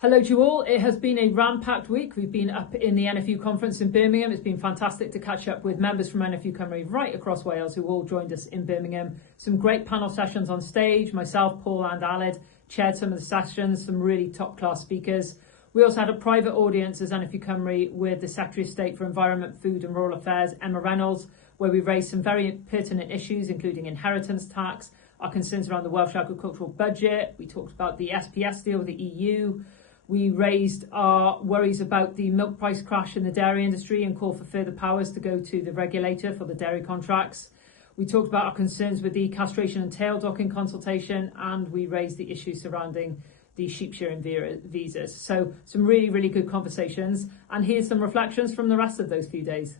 Hello to you all. It has been a ram-packed week. We've been up in the NFU conference in Birmingham. It's been fantastic to catch up with members from NFU Cymru right across Wales who all joined us in Birmingham. Some great panel sessions on stage. Myself, Paul and Aled chaired some of the sessions, some really top-class speakers. We also had a private audience as NFU Cymru with the Secretary of State for Environment, Food and Rural Affairs, Emma Reynolds, where we raised some very pertinent issues, including inheritance tax, our concerns around the Welsh agricultural budget. We talked about the SPS deal with the EU. We raised our worries about the milk price crash in the dairy industry and called for further powers to go to the regulator for the dairy contracts. We talked about our concerns with the castration and tail docking consultation, and we raised the issues surrounding the sheep shearing visas. So some really, really good conversations. And here's some reflections from the rest of those few days.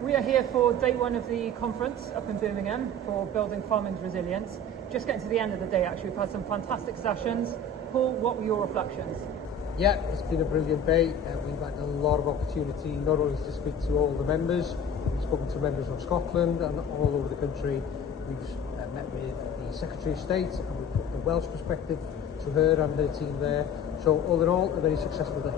We are here for day one of the conference up in Birmingham for Building Farming's Resilience. Just getting to the end of the day, actually, we've had some fantastic sessions. Paul, what were your reflections? Yeah, it's been a brilliant day. We've had a lot of opportunity not only to speak to all the members, we've spoken to members of Scotland and all over the country. We've met with the Secretary of State and we put the Welsh perspective to her and her team there. So all in all, a very successful day.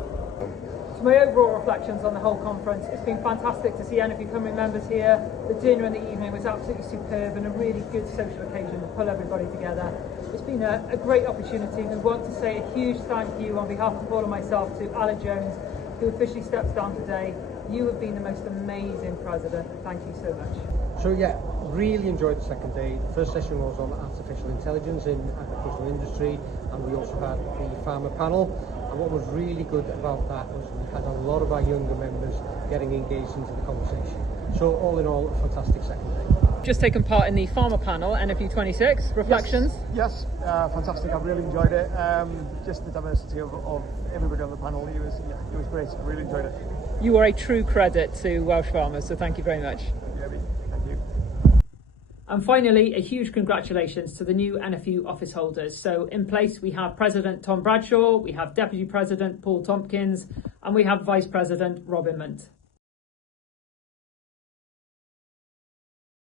So my overall reflections on the whole conference, it's been fantastic to see NFU Cymru members here. The dinner in the evening was absolutely superb and a really good social occasion to pull everybody together. It's been a great opportunity. We want to say a huge thank you on behalf of Paul and myself to Aled Jones, who officially steps down today. You have been the most amazing president. Thank you so much. So yeah, really enjoyed the second day. The first session was on artificial intelligence in agricultural industry, and we also had the farmer panel. And what was really good about that was we had a lot of our younger members getting engaged into the conversation. So all in all, a fantastic second day. Just taken part in the farmer panel, NFU 26, reflections? Yes, fantastic. I really enjoyed it. Just the diversity of everybody on the panel, it was great. I really enjoyed it. You are a true credit to Welsh farmers, so thank you very much. Thank you. And finally, a huge congratulations to the new NFU office holders. So in place, we have President Tom Bradshaw, we have Deputy President Paul Tompkins, and we have Vice President Robin Munt.